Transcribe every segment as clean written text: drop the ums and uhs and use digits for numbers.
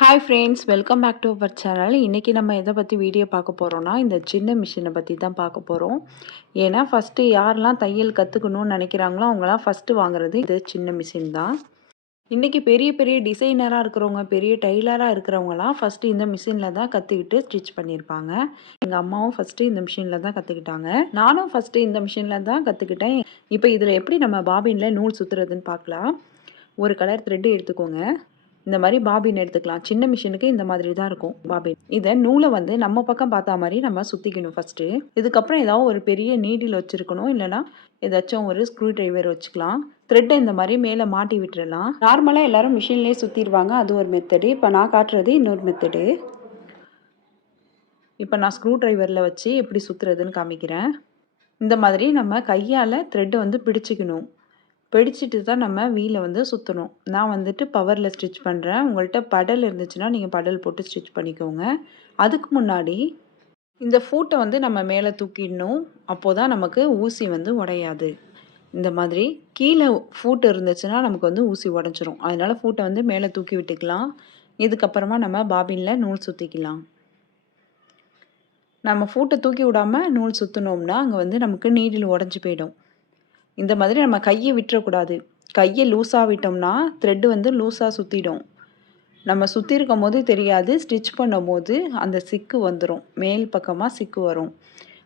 Hi friends, welcome back to our channel. இன்றைக்கி நம்ம எதை பற்றி வீடியோ பார்க்க போகிறோன்னா, இந்த சின்ன மிஷினை பற்றி தான் பார்க்க போகிறோம். ஏன்னா ஃபஸ்ட்டு யாரெல்லாம் தையல் கற்றுக்கணும்னு நினைக்கிறாங்களோ அவங்களாம் ஃபஸ்ட்டு வாங்குறது இது சின்ன மிஷின் தான். இன்றைக்கி பெரிய பெரிய டிசைனராக இருக்கிறவங்க, பெரிய டெய்லராக இருக்கிறவங்களாம் ஃபஸ்ட்டு இந்த மிஷினில் தான் கற்றுக்கிட்டு ஸ்டிச் பண்ணியிருப்பாங்க. எங்கள் அம்மாவும் ஃபஸ்ட்டு இந்த மிஷினில் தான் கற்றுக்கிட்டாங்க. நானும் ஃபஸ்ட்டு இந்த மிஷினில் தான் கற்றுக்கிட்டேன். இப்போ இதில் எப்படி நம்ம பாபினில் நூல் சுற்றுறதுன்னு பார்க்கலாம். ஒரு கலர் த்ரெட்டு எடுத்துக்கோங்க. இந்த மாதிரி பாபின் எடுத்துக்கலாம். சின்ன மிஷினுக்கு இந்த மாதிரி தான் இருக்கும் பாபின். இதை நூலை வந்து நம்ம பக்கம் பார்த்தா மாதிரி நம்ம சுற்றிக்கணும் ஃபஸ்ட்டு. இதுக்கப்புறம் ஏதாவது ஒரு பெரிய நீடில் வச்சுருக்கணும், இல்லைனா ஏதாச்சும் ஒரு ஸ்க்ரூ ட்ரைவர் வச்சுக்கலாம். த்ரெட்டை இந்த மாதிரி மேலே மாட்டி விட்டுறலாம். நார்மலாக எல்லாரும் மிஷின்லேயே சுற்றிடுவாங்க, அது ஒரு மெத்தடு. இப்போ நான் காட்டுறது இன்னொரு மெத்தடு. இப்போ நான் ஸ்க்ரூ ட்ரைவரில் வச்சு எப்படி சுற்றுறதுன்னு காமிக்கிறேன். இந்த மாதிரி நம்ம கையால் த்ரெட்டை வந்து பிடிச்சிக்கணும். பிடிச்சிட்டு தான் நம்ம வீலை வந்து சுற்றணும். நான் வந்துட்டு பவரில் ஸ்டிச் பண்ணுறேன். உங்கள்கிட்ட படல் இருந்துச்சுன்னா நீங்கள் படல் போட்டு ஸ்டிச் பண்ணிக்கோங்க. அதுக்கு முன்னாடி இந்த ஃபூட்டை வந்து நம்ம மேலே தூக்கிடணும். அப்போ தான் நமக்கு ஊசி வந்து உடையாது. இந்த மாதிரி கீழே ஃபூட் இருந்துச்சுன்னா நமக்கு வந்து ஊசி உடஞ்சிரும். அதனால் ஃபூட்டை வந்து மேலே தூக்கி விட்டுக்கலாம். இதுக்கப்புறமா நம்ம பாபினில் நூல் சுற்றிக்கலாம். நம்ம ஃபூட்டை தூக்கி விடாமல் நூல் சுற்றினோம்னா அங்கே வந்து நமக்கு நீடில் உடஞ்சி போயிடும். இந்த மாதிரி நம்ம கையை விட்டுறக்கூடாது. கையை லூஸாக விட்டோம்னா த்ரெட்டு வந்து லூஸாக சுற்றிடும். நம்ம சுற்றிருக்கும் போது தெரியாது, ஸ்டிச் பண்ணும் போது அந்த சிக்கு வந்துடும், மேல் பக்கமாக சிக்கு வரும்.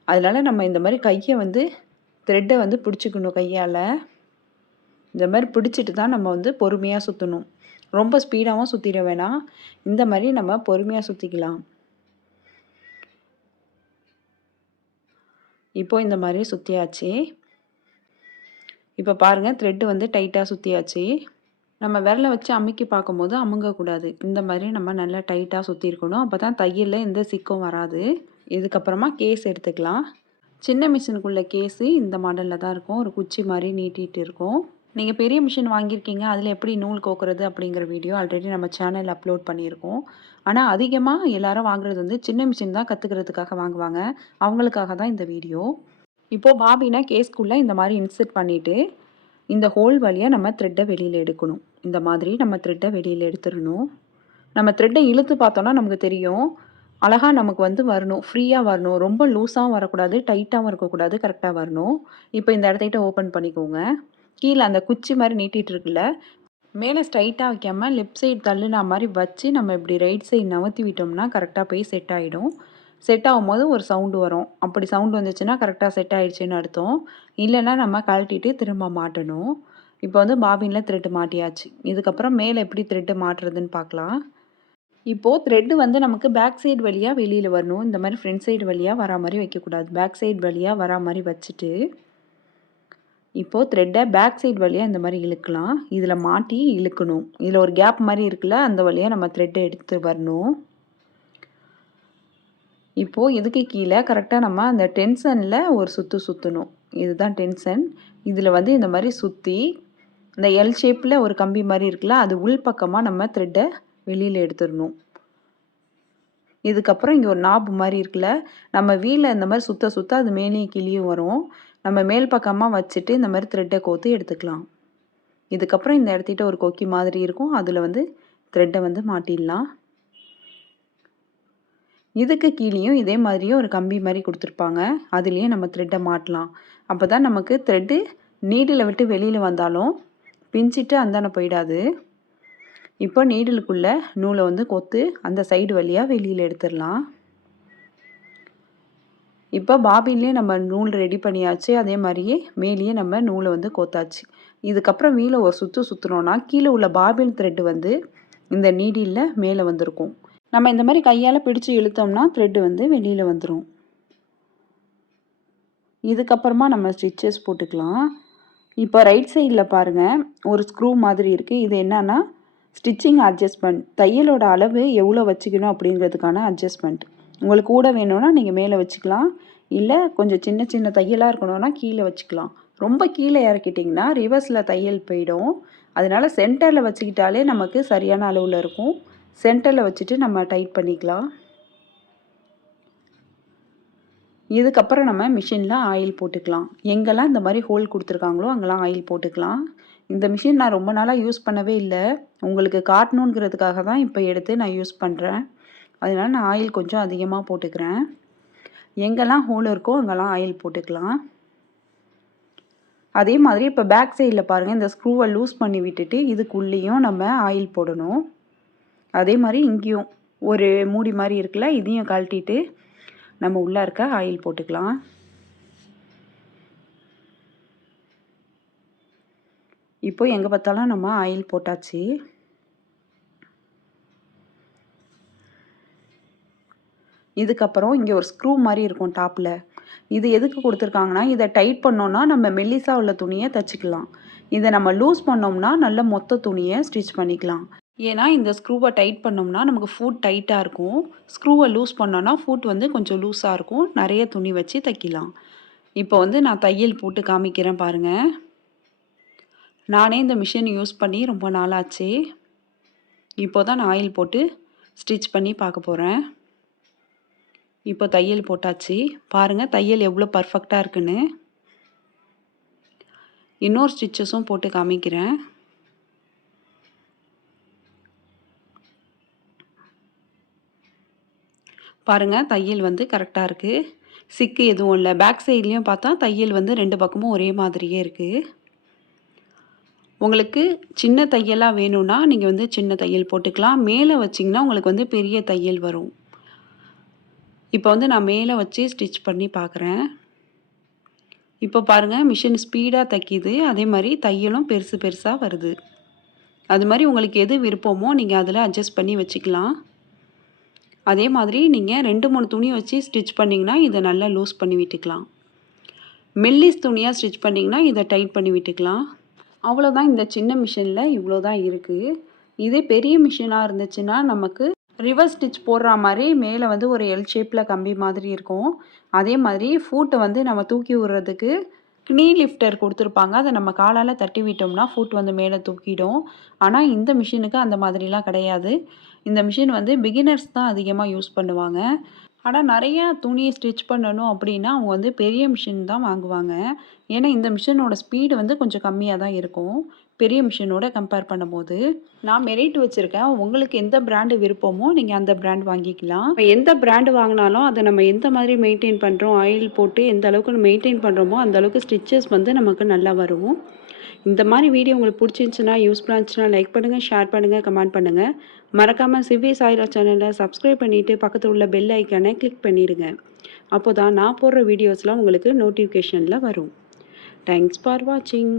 அதனால் நம்ம இந்த மாதிரி கையை வந்து த்ரெட்டை வந்து பிடிச்சிக்கணும் கையால். இந்த மாதிரி பிடிச்சிட்டு தான் நம்ம வந்து பொறுமையாக சுற்றணும். ரொம்ப ஸ்பீடாகவும் சுற்றிட வேணாம். இந்த மாதிரி நம்ம பொறுமையாக சுற்றிக்கலாம். இப்போது இந்த மாதிரி சுற்றியாச்சு. இப்போ பாருங்கள், த்ரெட்டு வந்து டைட்டாக சுற்றியாச்சு. நம்ம விரலை வச்சு அமுக்கி பார்க்கும்போது அமுங்கக்கூடாது. இந்த மாதிரி நம்ம நல்லா டைட்டாக சுற்றிருக்கணும். அப்போ தான் தையலில் எந்த சிக்கும் வராது. இதுக்கப்புறமா கேஸ் எடுத்துக்கலாம். சின்ன மிஷினுக்குள்ள கேஸு இந்த மாடலில் தான் இருக்கும். ஒரு குச்சி மாதிரி நீட்டிகிட்டு இருக்கும். நீங்கள் பெரிய மிஷின் வாங்கியிருக்கீங்க, அதில் எப்படி நூல் கோக்குறது அப்படிங்கிற வீடியோ ஆல்ரெடி நம்ம சேனலில் அப்லோட் பண்ணியிருக்கோம். ஆனால் அதிகமாக எல்லோரும் வாங்குறது வந்து சின்ன மிஷின் தான் கற்றுக்கிறதுக்காக வாங்குவாங்க. அவங்களுக்காக தான் இந்த வீடியோ. இப்போது பாபினா கேஸ்க்குள்ளே இந்த மாதிரி இன்சர்ட் பண்ணிவிட்டு இந்த ஹோல் வழியாக நம்ம த்ரெட்டை வெளியில் எடுக்கணும். இந்த மாதிரி நம்ம த்ரெட்டை வெளியில் எடுத்துடணும். நம்ம த்ரெட்டை இழுத்து பார்த்தோன்னா நமக்கு தெரியும். அழகாக நமக்கு வந்து வரணும், ஃப்ரீயாக வரணும். ரொம்ப லூஸாகவும் வரக்கூடாது, டைட்டாகவும் இருக்கக்கூடாது, கரெக்டாக வரணும். இப்போ இந்த இடத்துக்கிட்ட ஓப்பன் பண்ணிக்கோங்க. கீழே அந்த குச்சி மாதிரி நீட்டிகிட்டு இருக்குல்ல, மேலே ஸ்ட்ரைட்டாக வைக்காமல் லெஃப்ட் சைடு தள்ளுனா மாதிரி வச்சு நம்ம இப்படி ரைட் சைடு நவுத்தி விட்டோம்னா கரெக்டாக போய் செட் ஆகிடும். செட் ஆகும்போது ஒரு சவுண்டு வரும். அப்படி சவுண்டு வந்துச்சுன்னா கரெக்டாக செட் ஆகிடுச்சின்னு அர்த்தம். இல்லைன்னா நம்ம கழட்டிட்டு திரும்ப மாட்டணும். இப்போ வந்து பாபினில் த்ரெட்டு மாட்டியாச்சு. இதுக்கப்புறம் மேலே எப்படி த்ரெட்டு மாட்டுறதுன்னு பார்க்கலாம். இப்போது த்ரெட்டு வந்து நமக்கு பேக் சைடு வழியாக வெளியில் வரணும். இந்த மாதிரி ஃப்ரண்ட் சைடு வழியாக வரா மாதிரி வைக்கக்கூடாது. பேக் சைடு வழியாக வரா மாதிரி வச்சுட்டு இப்போது த்ரெட்டை பேக் சைடு வழியாக இந்த மாதிரி இழுக்கலாம். இதில் மாட்டி இழுக்கணும். இதில் ஒரு கேப் மாதிரி இருக்குல்ல, அந்த வழியாக நம்ம த்ரெட்டை எடுத்து வரணும். இப்போது இதுக்கு கீழே கரெக்டாக நம்ம அந்த டென்ஷனில் ஒரு சுற்றணும். இதுதான் டென்ஷன். இதில் வந்து இந்த மாதிரி சுற்றி இந்த எல் ஷேப்பில் ஒரு கம்பி மாதிரி இருக்குல்ல, அது உள் பக்கமாக நம்ம த்ரெட்டை வெளியில் எடுத்துடணும். இதுக்கப்புறம் இங்கே ஒரு நாப்பு மாதிரி இருக்குல்ல, நம்ம வீலை இந்த மாதிரி சுற்ற அது மேலேயும் கீழேயும் வரும். நம்ம மேல் பக்கமாக வச்சுட்டு இந்த மாதிரி த்ரெட்டை கோத்து எடுத்துக்கலாம். இதுக்கப்புறம் இந்த இடத்திட்ட ஒரு கொக்கி மாதிரி இருக்கும், அதில் வந்து த்ரெட்டை வந்து மாட்டிடலாம். இதுக்கு கீழேயும் இதே மாதிரியே ஒரு கம்பி மாதிரி கொடுத்துருப்பாங்க, அதுலேயே நம்ம த்ரெட்டை மாட்டலாம். அப்போ தான் நமக்கு த்ரெட்டு நீடில் விட்டு வெளியில் வந்தாலும் பிஞ்சிட்டு அந்தான போயிடாது. இப்போ நீடிலுக்குள்ளே நூலை வந்து கொத்து அந்த சைடு வழியாக வெளியில் எடுத்துடலாம். இப்போ பாபின்லேயே நம்ம நூல் ரெடி பண்ணியாச்சு. அதே மாதிரியே மேலேயே நம்ம நூலை வந்து கோத்தாச்சு. இதுக்கப்புறம் வீலை ஒரு சுற்றினோன்னா கீழே உள்ள பாபின் த்ரெட்டு வந்து இந்த நீடிலில் மேலே வந்திருக்கும். நம்ம இந்த மாதிரி கையால் பிடிச்சி இழுத்தோம்னா த்ரெட்டு வந்து வெளியில் வந்துடும். இதுக்கப்புறமா நம்ம ஸ்டிச்சஸ் போட்டுக்கலாம். இப்போ ரைட் சைடில் பாருங்கள், ஒரு ஸ்க்ரூ மாதிரி இருக்குது. இது என்னன்னா ஸ்டிச்சிங் அட்ஜஸ்ட்மெண்ட். தையலோட அளவு எவ்வளோ வச்சுக்கணும் அப்படிங்கிறதுக்கான அட்ஜஸ்ட்மெண்ட். உங்களுக்கு கூட வேணும்னா நீங்கள் மேலே வச்சுக்கலாம், இல்லை கொஞ்சம் சின்ன சின்ன தையலாக இருக்கணும்னா கீழே வச்சுக்கலாம். ரொம்ப கீழே இறக்கிட்டிங்கன்னா ரிவர்ஸில் தையல் போயிடும். அதனால் சென்டரில் வச்சுக்கிட்டாலே நமக்கு சரியான அளவில் இருக்கும். சென்டரில் வச்சுட்டு நம்ம டைட் பண்ணிக்கலாம். இதுக்கப்புறம் நம்ம மிஷினில் ஆயில் போட்டுக்கலாம். எங்கெல்லாம் இந்த மாதிரி ஹோல் கொடுத்துருக்காங்களோ அங்கெல்லாம் ஆயில் போட்டுக்கலாம். இந்த மிஷின் நான் ரொம்ப நாளாக யூஸ் பண்ணவே இல்லை. உங்களுக்கு காட்டணுங்கிறதுக்காக தான் இப்போ எடுத்து நான் யூஸ் பண்ணுறேன். அதனால நான் ஆயில் கொஞ்சம் அதிகமாக போட்டுக்கிறேன். எங்கெல்லாம் ஹோல் இருக்கோ அங்கெல்லாம் ஆயில் போட்டுக்கலாம். அதே மாதிரி இப்போ பேக் சைடில் பாருங்கள், இந்த ஸ்க்ரூவை லூஸ் பண்ணி விட்டுட்டு இதுக்குள்ளேயும் நம்ம ஆயில் போடணும். அதே மாதிரி இங்கேயும் ஒரு மூடி மாதிரி இருக்குல்ல, இதையும் கழட்டிட்டு நம்ம உள்ளே இருக்க ஆயில் போட்டுக்கலாம். இப்போ எங்கே பார்த்தாலும் நம்ம ஆயில் போட்டாச்சு. இதுக்கப்புறம் இங்கே ஒரு ஸ்க்ரூ மாதிரி இருக்கும் டாப்பில். இது எதுக்கு கொடுத்துருக்காங்கன்னா, இதை டைட் பண்ணோன்னா நம்ம மெல்லிசா உள்ள துணியை தைச்சிக்கலாம். இதை நம்ம லூஸ் பண்ணோம்னா நல்ல மொத்த துணியை ஸ்டிச் பண்ணிக்கலாம். ஏன்னா இந்த ஸ்க்ரூவை டைட் பண்ணோம்னா நமக்கு ஃபுட் டைட்டாக இருக்கும். ஸ்க்ரூவை லூஸ் பண்ணோன்னா ஃபுட் வந்து கொஞ்சம் லூஸாக இருக்கும். நிறைய துணி வச்சு தைக்கலாம். இப்போ வந்து நான் தையல் போட்டு காமிக்கிறேன் பாருங்கள். நானே இந்த மிஷின் யூஸ் பண்ணி ரொம்ப நாளாச்சு. இப்போ தான் நான் ஆயில் போட்டு ஸ்டிச் பண்ணி பார்க்க போகிறேன். இப்போ தையல் போட்டாச்சு. பாருங்கள் தையல் எவ்வளோ பர்ஃபெக்டாக இருக்குன்னு. இன்னொரு ஸ்டிச்சஸும் போட்டு காமிக்கிறேன். பாருங்கள் தையல் வந்து கரெக்டாக இருக்குது. சிக்கு எதுவும் இல்லை. பேக் சைட்லேயும் பார்த்தா தையல் வந்து 2 பக்கமும் ஒரே மாதிரியே இருக்குது. உங்களுக்கு சின்ன தையலாக வேணும்னா நீங்கள் வந்து சின்ன தையல் போட்டுக்கலாம். மேலே வச்சிங்கன்னா உங்களுக்கு வந்து பெரிய தையல் வரும். இப்போ வந்து நான் மேலே வச்சு ஸ்டிச் பண்ணி பார்க்குறேன். இப்போ பாருங்கள் மிஷின் ஸ்பீடாக தைக்கிது. அதே மாதிரி தையலும் பெருசு பெருசாக வருது. அது மாதிரி உங்களுக்கு எது விருப்பமோ நீங்கள் அதில் அட்ஜஸ்ட் பண்ணி வச்சுக்கலாம். அதே மாதிரி நீங்கள் 2, 3 துணி வச்சு ஸ்டிச் பண்ணிங்கன்னா இதை நல்லா லூஸ் பண்ணி விட்டுக்கலாம். மெல்லிஸ் துணியாக ஸ்டிச் பண்ணிங்கன்னா இதை டைட் பண்ணி விட்டுக்கலாம். அவ்வளோதான். இந்த சின்ன மிஷினில் இவ்வளோ தான் இருக்குது. இதே பெரிய மிஷினாக இருந்துச்சுன்னா நமக்கு ரிவர்ஸ் ஸ்டிச் போடுற மாதிரி மேலே வந்து ஒரு எல் ஷேப்பில் கம்பி மாதிரி இருக்கும். அதே மாதிரி ஃபூட்டை வந்து நம்ம தூக்கி விடுறதுக்கு knee லிஃப்டர் கொடுத்துருப்பாங்க. அதை நம்ம காலால் தட்டி விட்டோம்னா ஃபுட் வந்து மேலே தூக்கிடும். ஆனால் இந்த மிஷினுக்கு அந்த மாதிரிலாம் கிடையாது. இந்த மிஷின் வந்து பிகினர்ஸ் தான் அதிகமாக யூஸ் பண்ணுவாங்க. ஆனால் நிறையா துணி ஸ்டிச் பண்ணணும் அப்படின்னா அவங்க வந்து பெரிய மிஷின் தான் வாங்குவாங்க. ஏன்னா இந்த மிஷினோட ஸ்பீடு வந்து கொஞ்சம் கம்மியாக தான் இருக்கும் பெரிய மிஷினோட கம்பேர் பண்ணும்போது. நான் மெரிட் வச்சுருக்கேன். உங்களுக்கு எந்த பிராண்டு விருப்பமோ நீங்கள் அந்த பிராண்ட் வாங்கிக்கலாம். எந்த பிராண்டு வாங்கினாலும் அதை நம்ம எந்த மாதிரி மெயின்டைன் பண்ணுறோம், ஆயில் போட்டு எந்த அளவுக்கு மெயின்டைன் பண்ணுறோமோ அந்த அளவுக்கு ஸ்டிச்சஸ் வந்து நமக்கு நல்லா வரும். இந்த மாதிரி வீடியோ உங்களுக்கு பிடிச்சிருந்துச்சுன்னா, யூஸ்ஃபுல்லாக இருந்துச்சுன்னா லைக் பண்ணுங்கள், ஷேர் பண்ணுங்கள், கமெண்ட் பண்ணுங்கள். மறக்காமல் சிவி சாய்ரா சேனலை சப்ஸ்கிரைப் பண்ணிவிட்டு பக்கத்தில் உள்ள பெல் ஐக்கானை கிளிக் பண்ணிடுங்க. அப்போ தான் நான் போடுற வீடியோஸ்லாம் உங்களுக்கு நோட்டிஃபிகேஷனில் வரும். தேங்க்ஸ் ஃபார் வாட்சிங்.